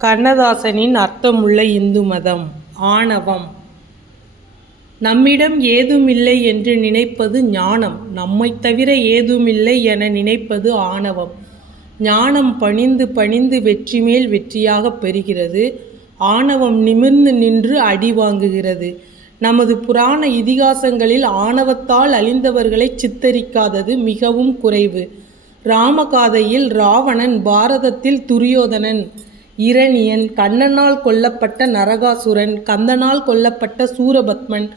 கண்ணதாசனின் அர்த்தமுள்ள இந்து மதம் ஆணவம். நம்மிடம் ஏதுமில்லை என்று நினைப்பது ஞானம். நம்மை தவிர ஏதுமில்லை என நினைப்பது ஆணவம். ஞானம் பணிந்து பணிந்து வெற்றி மேல் வெற்றியாகப் பெறுகிறது. ஆணவம் நிமிர்ந்து நின்று அடி வாங்குகிறது. நமது புராண இதிகாசங்களில் ஆணவத்தால் அழிந்தவர்களை சித்தரிக்காதது மிகவும் குறைவு. ராமகாதையில் ராவணன் பாரதத்தில் துரியோதனன் இரணியன் கண்ணனால் கொல்லப்பட்ட நரகாசுரன் கந்தனால் கொல்லப்பட்ட சூரபத்மன்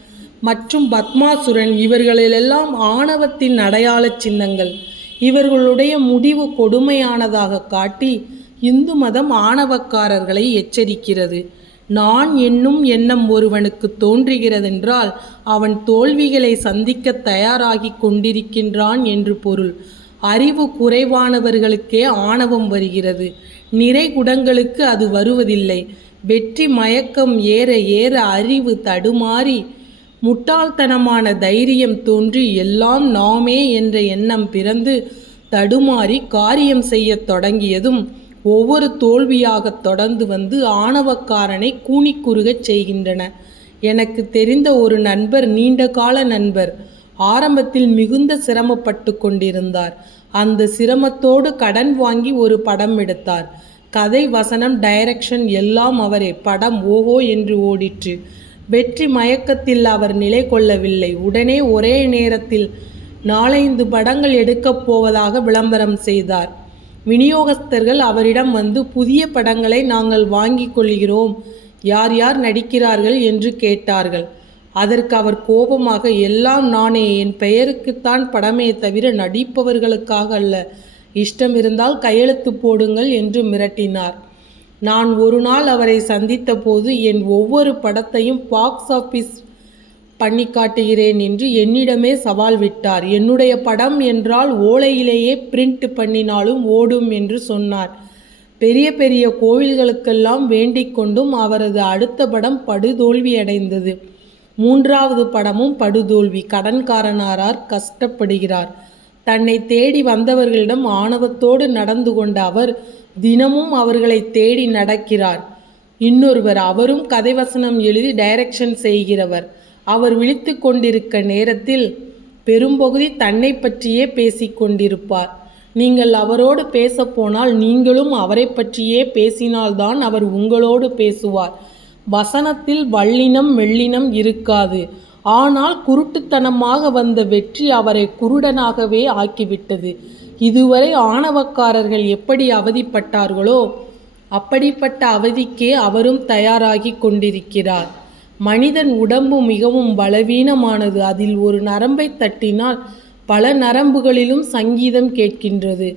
மற்றும் பத்மாசுரன் இவர்களிலெல்லாம் ஆணவத்தின் அடையாளச் சின்னங்கள். இவர்களுடைய முடிவு கொடுமையானதாக காட்டி இந்து மதம் ஆணவக்காரர்களை எச்சரிக்கிறது. நான் என்னும் எண்ணம் ஒருவனுக்கு தோன்றுகிறதென்றால் அவன் தோல்விகளை சந்திக்க தயாராகி கொண்டிருக்கின்றான் என்று பொருள். அறிவு குறைவானவர்களுக்கே ஆணவம் வருகிறது. நிறைகுடங்களுக்கு அது வருவதில்லை. வெற்றி மயக்கம் ஏற ஏற அறிவு தடுமாறி முட்டாள்தனமான தைரியம் தோன்றி எல்லாம் நாமே என்ற எண்ணம் பிறந்து தடுமாறி காரியம் செய்யத் தொடங்கியதும் ஒவ்வொரு தோல்வியாகத் தொடர்ந்து வந்து ஆணவக்காரனை கூனிக்குறுகச் செய்கின்றன. எனக்கு தெரிந்த ஒரு நண்பர் நீண்ட கால நண்பர் ஆரம்பத்தில் மிகுந்த சிரமப்பட்டு கொண்டிருந்தார். அந்த சிரமத்தோடு கடன் வாங்கி ஒரு படம் எடுத்தார். கதை வசனம் டைரக்ஷன் எல்லாம் அவரே. படம் ஓஹோ என்று ஓடிற்று. வெற்றி மயக்கத்தில் அவர் நிலை கொள்ளவில்லை. உடனே ஒரே நேரத்தில் நாலைந்து படங்கள் எடுக்கப் போவதாக விளம்பரம் செய்தார். விநியோகஸ்தர்கள் அவரிடம் வந்து புதிய படங்களை நாங்கள் வாங்கிக் கொள்கிறோம். யார் யார் நடிக்கிறார்கள்? என்று கேட்டார்கள். அதற்கு அவர் கோபமாக எல்லாம் நானே என் பெயருக்குத்தான் படமே தவிர நடிப்பவர்களுக்காக அல்ல. இஷ்டம் இருந்தால் கையெழுத்து போடுங்கள் என்று மிரட்டினார். நான் ஒரு நாள் அவரை சந்தித்த போது என் ஒவ்வொரு படத்தையும் பாக்ஸ் ஆஃபீஸ் பண்ணி காட்டுகிறேன் என்று என்னிடமே சவால் விட்டார். என்னுடைய படம் என்றால் ஓலையிலேயே பிரிண்ட் பண்ணினாலும் ஓடும் என்று சொன்னார். பெரிய பெரிய கோவில்களுக்கெல்லாம் வேண்டிக் கொண்டும் அவரது அடுத்த படம் படுதோல்வியடைந்தது. மூன்றாவது படமும் படுதோல்வி. கடன்காரனாரார் கஷ்டப்படுகிறார். தன்னை தேடி வந்தவர்களிடம் ஆணவத்தோடு நடந்து கொண்ட அவர் தினமும் அவர்களை தேடி நடக்கிறார். இன்னொருவர் அவரும் கதைவசனம் எழுதி டைரக்ஷன் செய்கிறவர். அவர் விழித்து கொண்டிருக்க நேரத்தில் பெரும்பகுதி தன்னை பற்றியே பேசிக்கொண்டிருப்பார் நீங்கள் அவரோடு பேசப்போனால் நீங்களும் அவரை பற்றியே பேசினால்தான் அவர் உங்களோடு பேசுவார். வசனத்தில் வல்லினம் மெல்லினம் இருக்காது. ஆனால் குருட்டுத்தனமாக வந்த வெற்றி அவரை குருடனாகவே ஆக்கிவிட்டது. இதுவரை ஆணவக்காரர்கள் எப்படி அவதிப்பட்டார்களோ அப்படிப்பட்ட அவதிக்கே அவரும் தயாராகி கொண்டிருக்கிறார். மனிதன் உடம்பு மிகவும் பலவீனமானது. அதில் ஒரு நரம்பை தட்டினால் பல நரம்புகளிலும் சங்கீதம் கேட்கின்றது.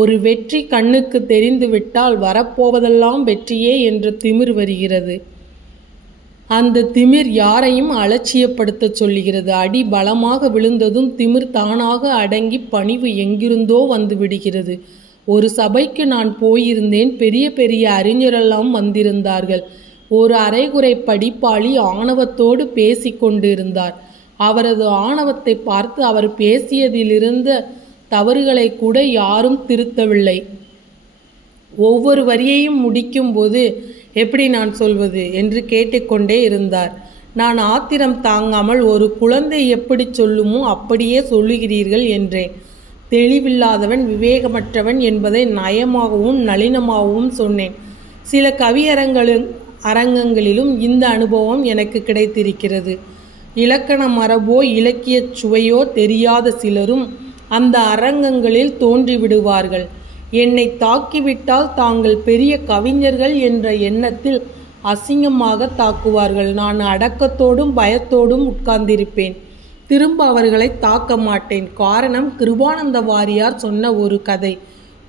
ஒரு வெற்றி கண்ணுக்கு தெரிந்துவிட்டால் வரப்போவதெல்லாம் வெற்றியே என்று திமிர் வருகிறது. அந்த திமிர் யாரையும் அலட்சியப்படுத்தச் சொல்லுகிறது. அடி பலமாக விழுந்ததும் திமிர் தானாக அடங்கி பணிவு எங்கிருந்தோ வந்து விடுகிறது ஒரு சபைக்கு நான் போயிருந்தேன். பெரிய பெரிய அறிஞரெல்லாம் வந்திருந்தார்கள். ஒரு அரைகுறை படிப்பாளி ஆணவத்தோடு பேசி கொண்டிருந்தார். அவரது ஆணவத்தை பார்த்து அவர் பேசியதிலிருந்த தவறுகளை கூட யாரும் திருத்தவில்லை. ஒவ்வொரு வரியையும் முடிக்கும்போது எப்படி நான் சொல்வது என்று கேட்டுக்கொண்டே இருந்தார். நான் ஆத்திரம் தாங்காமல் ஒரு குழந்தை எப்படி சொல்லுமோ அப்படியே சொல்லுகிறீர்கள் என்றேன். தெளிவில்லாதவன் விவேகமற்றவன் என்பதை நயமாகவும் நளினமாகவும் சொன்னேன். சில கவியரங்களும் அரங்கங்களிலும் இந்த அனுபவம் எனக்கு கிடைத்திருக்கிறது. இலக்கண மரபோ இலக்கியச் சுவையோ தெரியாத சிலரும் அந்த அரங்கங்களில் தோன்றிவிடுவார்கள். என்னை தாக்கிவிட்டால் தாங்கள் பெரிய கவிஞர்கள் என்ற எண்ணத்தில் அசிங்கமாக தாக்குவார்கள். நான் அடக்கத்தோடும் பயத்தோடும் உட்கார்ந்திருப்பேன். திரும்ப அவர்களை தாக்க மாட்டேன். காரணம் கிருபானந்த வாரியார் சொன்ன ஒரு கதை.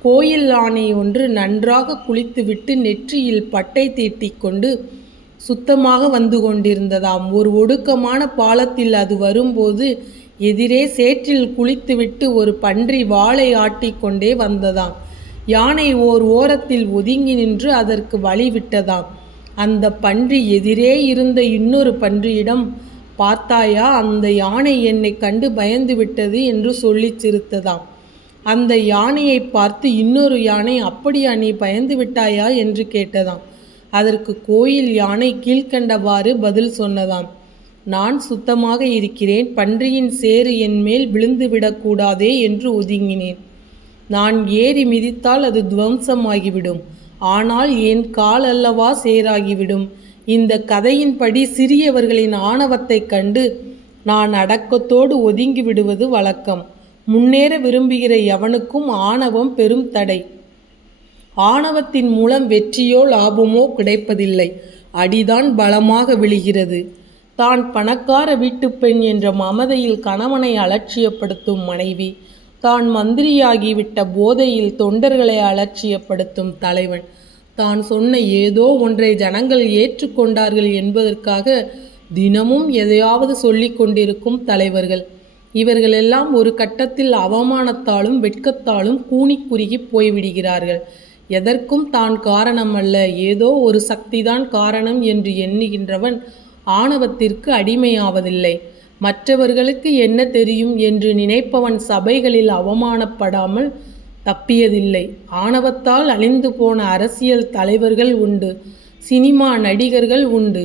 கோயில் ஆணை ஒன்று நன்றாக குளித்துவிட்டு நெற்றியில் பட்டை தீட்டி கொண்டு சுத்தமாக வந்து கொண்டிருந்ததாம். ஒரு ஒடுக்கமான பாலத்தில் அது வரும்போது எதிரே சேற்றில் குளித்துவிட்டு ஒரு பன்றி வாளை ஆட்டிக்கொண்டே வந்ததாம். யானை ஓர் ஓரத்தில் ஒதுங்கி நின்று அதற்கு வழி விட்டதாம். அந்த பன்றி எதிரே இருந்த இன்னொரு பன்றியிடம் பார்த்தாயா அந்த யானை என்னை கண்டு பயந்து விட்டது என்று சொல்லி சிரித்ததாம். அந்த யானையை பார்த்து இன்னொரு யானை அப்படியா நீ பயந்து விட்டாயா? என்று கேட்டதாம். அதற்கு கோயில் யானை கீழ்க்கண்டவாறு பதில் சொன்னதாம். நான் சுத்தமாக இருக்கிறேன் பன்றியின் சேறு என் மேல் விழுந்துவிடக்கூடாதே என்று ஒதுங்கினேன். நான் ஏறி மிதித்தால் அது துவம்சமாகிவிடும். ஆனால் என் கால் அல்லவா சேராகிவிடும்? இந்த கதையின்படி சிறியவர்களின் ஆணவத்தைக் கண்டு நான் அடக்கத்தோடு ஒதுங்கி விடுவது வழக்கம். முன்னேற விரும்புகிற எவனுக்கும் ஆணவம் பெரும் தடை. ஆணவத்தின் மூலம் வெற்றியோ லாபமோ கிடைப்பதில்லை. அடிதான் பலமாக விழுகிறது. தான் பணக்கார வீட்டுப் பெண் என்ற மமதையில் கணவனை அலட்சியப்படுத்தும் மனைவி தான் மந்திரியாகிவிட்ட போதையில் தொண்டர்களை அலட்சியப்படுத்தும் தலைவன். தான் சொன்ன ஏதோ ஒன்றை ஜனங்கள் ஏற்றுக்கொண்டார்கள் என்பதற்காக தினமும் எதையாவது சொல்லி கொண்டிருக்கும் தலைவர்கள். இவர்களெல்லாம் ஒரு கட்டத்தில் அவமானத்தாலும் வெட்கத்தாலும் கூனி குறுகி போய்விடுகிறார்கள். எதற்கும் தான் காரணம் அல்ல ஏதோ ஒரு சக்திதான் காரணம் என்று எண்ணுகின்றவன் ஆணவத்திற்கு அடிமையாவதில்லை. மற்றவர்களுக்கு என்ன தெரியும் என்று நினைப்பவன் சபைகளில் அவமானப்படாமல் தப்பியதில்லை. ஆணவத்தால் அழிந்து போன அரசியல் தலைவர்கள் உண்டு சினிமா நடிகர்கள் உண்டு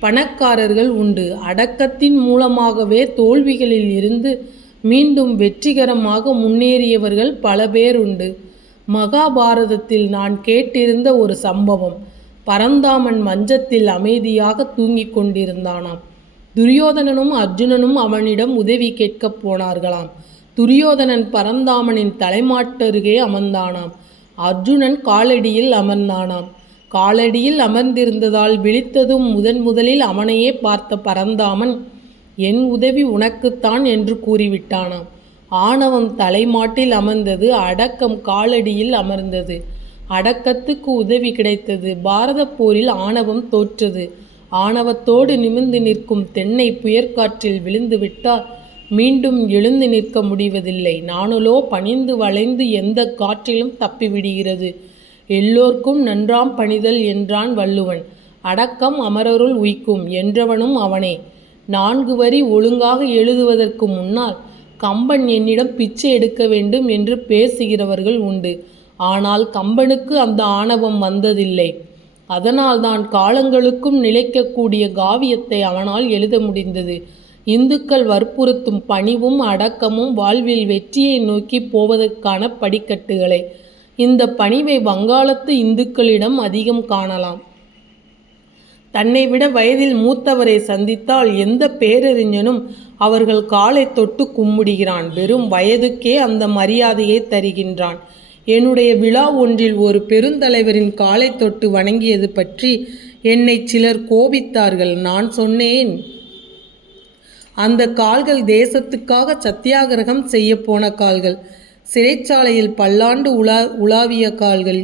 பணக்காரர்கள் உண்டு. அடக்கத்தின் மூலமாகவே தோல்விகளில் இருந்து மீண்டும் வெற்றிகரமாக முன்னேறியவர்கள் பல பேர் உண்டு. மகாபாரதத்தில் நான் கேட்டிருந்த ஒரு சம்பவம் பரந்தாமன் மஞ்சத்தில் அமைதியாக தூங்கிக் கொண்டிருந்தானாம். துரியோதனனும் அர்ஜுனனும் அவனிடம் உதவி கேட்கப் போனார்களாம். துரியோதனன் பரந்தாமனின் தலைமாட்டருகே அமர்ந்தானாம். அர்ஜுனன் காலடியில் அமர்ந்தானாம். காலடியில் அமர்ந்திருந்ததால் விழித்ததும் முதன் முதலில் அவனையே பார்த்த பரந்தாமன் என் உதவி உனக்குத்தான் என்று கூறிவிட்டானாம். ஆணவம் தலைமாட்டில் அமர்ந்தது அடக்கம் காலடியில் அமர்ந்தது. அடக்கத்துக்கு உதவி கிடைத்தது. பாரத போரில் ஆணவம் தோற்றது. ஆணவத்தோடு நிமிர்ந்து நிற்கும் தென்னை புயற்காற்றில் விழுந்து விட்டால் மீண்டும் எழுந்து நிற்க முடிவதில்லை. நானுலோ பணிந்து வளைந்து எந்த காற்றிலும் தப்பிவிடுகிறது. எல்லோர்க்கும் நன்றாம் பணிதல் என்றான் வள்ளுவன். அடக்கம் அமரருள் உய்க்கும் என்றவனும் அவனே. நான்கு வரி ஒழுங்காக எழுதுவதற்கு முன்னால் கம்பன் என்னிடம் பிச்சை எடுக்க வேண்டும் என்று பேசுகிறவர்கள் உண்டு. ஆனால் கம்பனுக்கு அந்த ஆணவம் வந்ததில்லை. அதனால்தான் காலங்களுக்கும் நிலைக்கக்கூடிய காவியத்தை அவனால் எழுத முடிந்தது. இந்துக்கள் வற்புறுத்தும் பணிவும் அடக்கமும் வாழ்வில் வெற்றியை நோக்கி போவதற்கான படிக்கட்டுகளை. இந்த பணிவை வங்காளத்து இந்துக்களிடம் அதிகம் காணலாம். தன்னை விட வயதில் மூத்தவரை சந்தித்தால் எந்த பேரறிஞனும் அவர்கள் காலை தொட்டு கும்முடுகிறான் வெறும் வயதுக்கே அந்த மரியாதையை தருகின்றான். என்னுடைய விழா ஒன்றில் ஒரு பெருந்தலைவரின் காலை தொட்டு வணங்கியது பற்றி என்னை சிலர் கோபித்தார்கள். நான் சொன்னேன் அந்த கால்கள் தேசத்துக்காக சத்தியாகிரகம் செய்ய போன கால்கள் சிறைச்சாலையில் பல்லாண்டு உலா உலாவிய கால்கள்.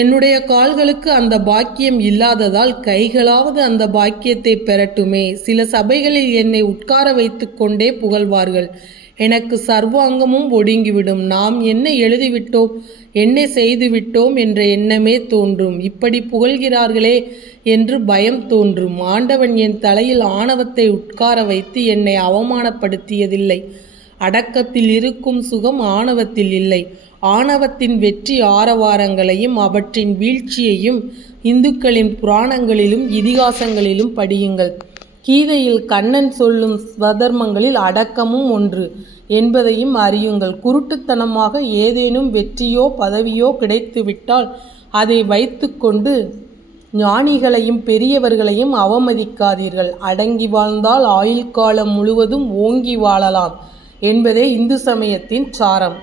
என்னுடைய கால்களுக்கு அந்த பாக்கியம் இல்லாததால் கைகளாவது அந்த பாக்கியத்தை பெறட்டுமே. சில சபைகளில் என்னை உட்கார வைத்து கொண்டே புகழ்வார்கள். எனக்கு சர்வாங்கமும் ஒடுங்கிவிடும். நாம் என்ன எழுதிவிட்டோம்? என்ன செய்துவிட்டோம் என்ற எண்ணமே தோன்றும். இப்படி புகழ்கிறார்களே என்று பயம் தோன்றும். ஆண்டவன் என் தலையில் ஆணவத்தை உட்கார வைத்து என்னை அவமானப்படுத்தியதில்லை. அடக்கத்தில் இருக்கும் சுகம் ஆணவத்தில் இல்லை. ஆணவத்தின் வெற்றி ஆரவாரங்களையும் அவற்றின் வீழ்ச்சியையும் இந்துக்களின் புராணங்களிலும் இதிகாசங்களிலும் படியுங்கள். கீதையில் கண்ணன் சொல்லும் ஸ்வதர்மங்களில் அடக்கமும் ஒன்று. என்பதையும் அறியுங்கள். குருட்டுத்தனமாக ஏதேனும் வெற்றியோ பதவியோ கிடைத்துவிட்டால் அதை வைத்துக்கொண்டு ஞானிகளையும் பெரியவர்களையும் அவமதிக்காதீர்கள். அடங்கி வாழ்ந்தால் ஆயுள் காலம் முழுவதும் ஓங்கி வாழலாம் என்பதே இந்து சமயத்தின் சாரம்.